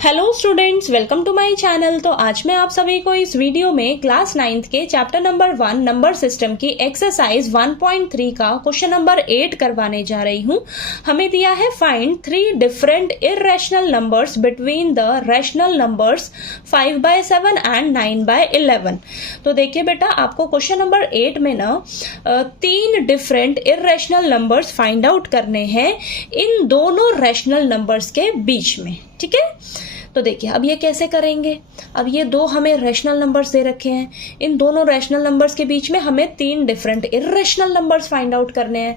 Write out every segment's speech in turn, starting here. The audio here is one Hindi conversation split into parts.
Hello students, welcome to my channel. तो आज मैं आप सभी को इस वीडियो में क्लास 9th के चैप्टर नंबर 1 नंबर सिस्टम की एक्सरसाइज 1.3 का क्वेश्चन नंबर 8 करवाने जा रही हूं। हमें दिया है find 3 different irrational numbers between the rational numbers 5/7 and 9/11। तो देखिए बेटा, आपको क्वेश्चन नंबर 8 में ना 3 different irrational numbers find out करने हैं इन दोनों रैशनल नंबर्स के बीच में। ठीक है, तो देखिए अब ये कैसे करेंगे। अब ये दो हमें रैशनल नंबर्स दे रखे हैं, इन दोनों रैशनल नंबर्स के बीच में हमें 3 different irrational numbers find out करने हैं।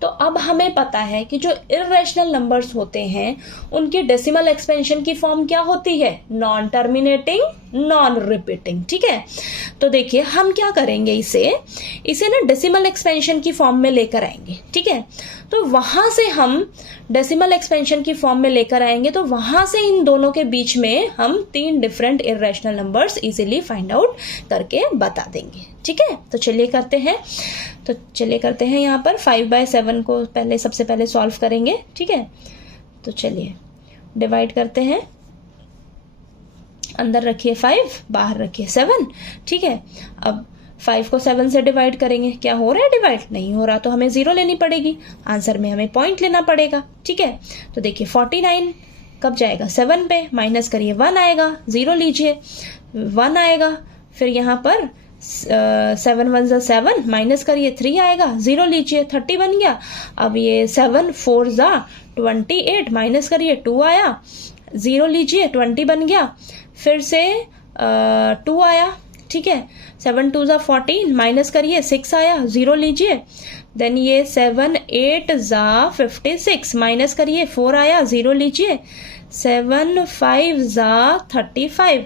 तो अब हमें पता है कि जो इर्रेशनल नंबर्स होते हैं उनकी डेसिमल एक्सपेंशन की फॉर्म क्या होती है, नॉन टर्मिनेटिंग नॉन रिपीटिंग। ठीक है, तो देखिए हम क्या करेंगे, इसे ना डेसिमल एक्सपेंशन की फॉर्म में लेकर आएंगे। ठीक है, तो वहां से हम डेसिमल एक्सपेंशन की फॉर्म में लेकर आएंगे, तो वहां से इन दोनों के बीच में हम 3 different irrational numbers easily find out करके बता देंगे। ठीक है, तो चलिए करते हैं यहाँ पर 5/7 को सबसे पहले सॉल्व करेंगे। ठीक है, तो चलिए डिवाइड करते हैं। अंदर रखिए 5, बाहर रखिए 7। ठीक है, अब 5 को 7 से डिवाइड करेंगे, क्या हो रहा है डिवाइड, नहीं हो रहा, तो हमें 0 लेनी पड़ेगी, आंसर में हमें पॉइंट लेना पड़ेगा। ठीक है, तो देखिए 49 कब जाएगा 7 पे, माइनस करिए 1 आएगा, 0 लीजिए, 1 आएगा, फिर यहाँ पर 7 1 ज़ा 7, माइनस करिए 3 आएगा, 0 लीजिए, 30 बन गया। अब ये 7 4 ज़ा 28, माइनस करिए 2 आया, 0 लीजिए, 20 बन गया, फिर से 2 आया। ठीक है, 7 2 ज़ा 14, माइनस करिए 6 आया, 0 लीजिए, देन ये 7 8 ज़ा 56, माइनस करिए 4 आया, 0 लीजिए, 7 5 ज़ा 35।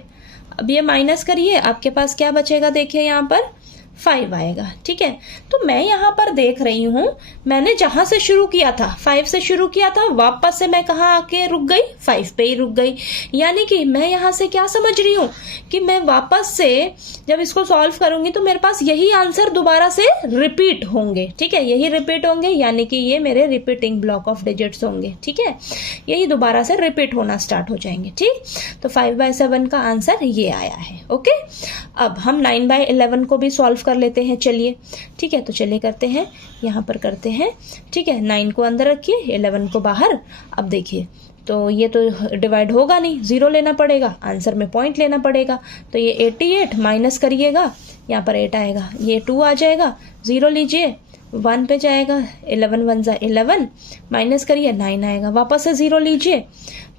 अब ये माइनस करिए, आपके पास क्या बचेगा, देखिए यहाँ पर 5 आएगा। ठीक है, तो मैं यहाँ पर देख रही हूँ, मैंने जहां से शुरू किया था 5 से शुरू किया था, वापस से मैं कहाँ आके रुक गई, 5 पे ही रुक गई। यानी कि मैं यहाँ से क्या समझ रही हूँ कि मैं वापस से जब इसको सॉल्व करूंगी तो मेरे पास यही आंसर दोबारा से रिपीट होंगे। ठीक है, यही रिपीट होंगे, यानी कि ये मेरे रिपीटिंग ब्लॉक ऑफ डिजिट्स होंगे। ठीक है, यही दोबारा से रिपीट होना स्टार्ट हो जाएंगे। ठीक, तो 5/7 का आंसर ये आया है। ओके, अब हम 9/11 को भी सॉल्व कर लेते हैं। चलिए, ठीक है, तो चलिए करते हैं, यहाँ पर करते हैं। ठीक है, 9 को अंदर रखिए, 11 को बाहर। अब देखिए, तो ये तो डिवाइड होगा नहीं, 0 लेना पड़ेगा, आंसर में पॉइंट लेना पड़ेगा। तो ये 88 माइनस करिएगा, यहाँ पर 8 आएगा, ये 2 आ जाएगा, 0 लीजिए, 1 पे जाएगा, 11 1 ज़ा 11, माइनस करिए 9 आएगा, वापस से 0 लीजिए।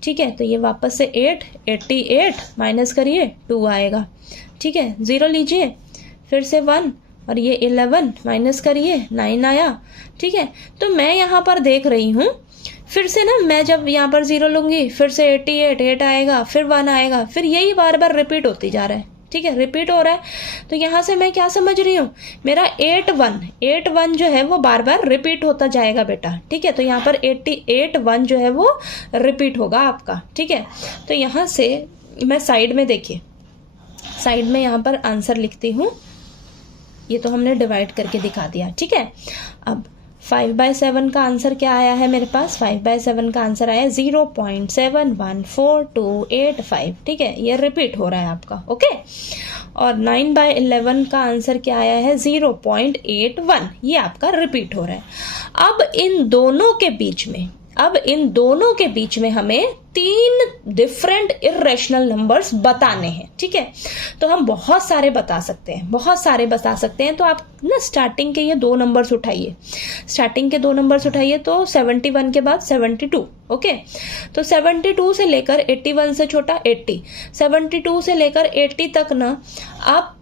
ठीक है, तो ये वापस से 88 माइनस करिए 2 आएगा। ठीक है, 0 लीजिए, फिर से 1 और ये 11 माइनस करिए 9 आया। ठीक है, तो मैं यहाँ पर देख रही हूँ, फिर से ना मैं जब यहाँ पर 0 लूंगी, फिर से 88 8 आएगा, फिर 1 आएगा, फिर यही बार बार रिपीट होती जा रहा है। ठीक है, रिपीट हो रहा है, तो यहाँ से मैं क्या समझ रही हूँ, मेरा 8 1 जो है वो बार बार रिपीट होता जाएगा बेटा। ठीक है, तो यहाँ पर 88 1 जो है वो रिपीट होगा आपका। ठीक है, तो यहाँ से मैं साइड में, देखिए साइड में यहाँ पर आंसर लिखती हूँ, ये तो हमने डिवाइड करके दिखा दिया। ठीक है, अब 5/7 का आंसर क्या आया है मेरे पास, 5/7 का आंसर आया 0.714285। ठीक है, ये रिपीट हो रहा है आपका। ओके, और 9/11 का आंसर क्या आया है 0.81, ये आपका रिपीट हो रहा है। अब इन दोनों के बीच में हमें 3 डिफरेंट इर्रेशनल नंबर्स बताने हैं। ठीक है, तो हम बहुत सारे बता सकते हैं। तो आप ना स्टार्टिंग के ये 2 नंबर्स उठाइए, तो 71 के बाद 72। ओके, तो 72 से लेकर 81 से छोटा 80, 72 से लेकर 80 तक ना आप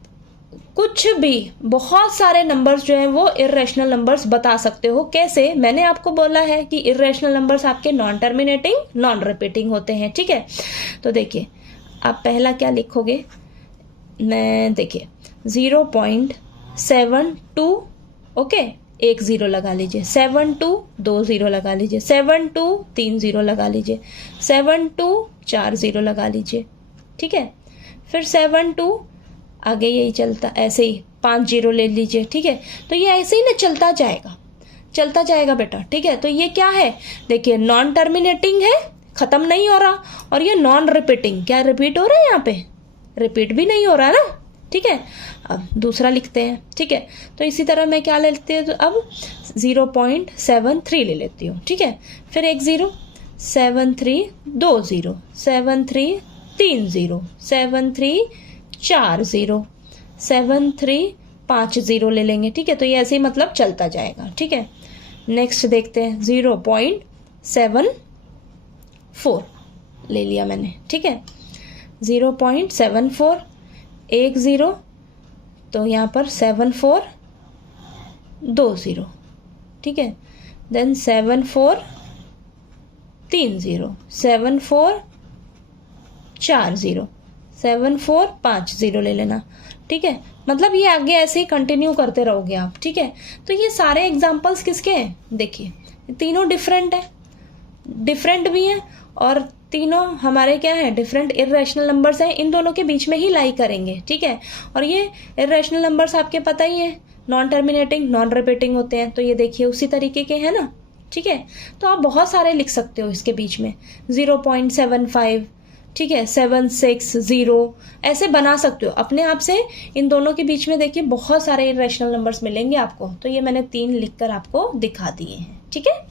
कुछ भी बहुत सारे नंबर्स जो हैं वो इर्रेशनल नंबर्स बता सकते हो। कैसे, मैंने आपको बोला है कि इर्रेशनल नंबर्स आपके नॉन टर्मिनेटिंग नॉन रिपीटिंग होते हैं। ठीक है, तो देखिए आप पहला क्या लिखोगे, मैं देखिए 0.72। ओके, 1 0 लगा लीजिए, 72 2 0 लगा लीजिए, 72 3 0 लगा लीजिए, 72 4 0 लगा लीजिए। ठीक है, फिर 72 आगे यही चलता, ऐसे ही 5 0 ले लीजिए। ठीक है, तो ये ऐसे ही ना चलता जाएगा बेटा। ठीक है, तो ये क्या है, देखिए नॉन टर्मिनेटिंग है, ख़त्म नहीं हो रहा, और ये नॉन रिपीटिंग, क्या रिपीट हो रहा है यहाँ पे? रिपीट भी नहीं हो रहा ना, ठीक है। अब दूसरा लिखते हैं, ठीक है। तो इसी तरह मैं क्या ले लेती हूँ, तो अब 0.73 ले लेती हूँ, ठीक है। फिर एक 0, 7 3 2 0, 7 3 3 0, 7 3 4 0, 7 3 5 0 ले लेंगे, ठीक है। तो ये ऐसे ही मतलब चलता जाएगा, ठीक है। नेक्स्ट देखते हैं 0.74 ले लिया मैंने, ठीक है। 0.74, एक 0, तो यहाँ पर 7 4 2 0, ठीक है। देन 7 4 3 0, 7 4 4 0, 7 4 5 0 ले लेना, ठीक है। मतलब ये आगे ऐसे ही कंटिन्यू करते रहोगे आप, ठीक है। तो ये सारे एग्जाम्पल्स किसके हैं? देखिए तीनों डिफरेंट है, डिफरेंट भी हैं, और तीनों हमारे क्या है, डिफरेंट इर्रेशनल नंबर्स हैं, इन दोनों के बीच में ही लाई करेंगे, ठीक है। और ये इर्रेशनल नंबर्स आपके पता ही है, नॉन टर्मिनेटिंग नॉन रिपीटिंग होते हैं, तो ये देखिए उसी तरीके के हैं ना, ठीक है। तो आप बहुत सारे लिख सकते हो इसके बीच में, 0.75, ठीक है, 7 6 0, ऐसे बना सकते हो अपने आप से। इन दोनों के बीच में देखिए बहुत सारे इर्रेशनल नंबर्स मिलेंगे आपको, तो ये मैंने 3 लिखकर आपको दिखा दिए हैं, ठीक है।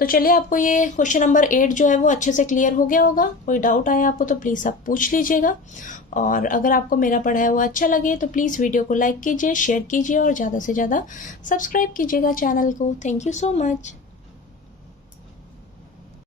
तो चलिए, आपको ये क्वेश्चन नंबर 8 जो है वो अच्छे से क्लियर हो गया होगा। कोई डाउट आया आपको तो प्लीज़ आप पूछ लीजिएगा, और अगर आपको मेरा पढ़ाया हुआ अच्छा लगे तो प्लीज़ वीडियो को लाइक कीजिए, शेयर कीजिए, और ज़्यादा से ज़्यादा सब्सक्राइब कीजिएगा चैनल को। Thank you so much.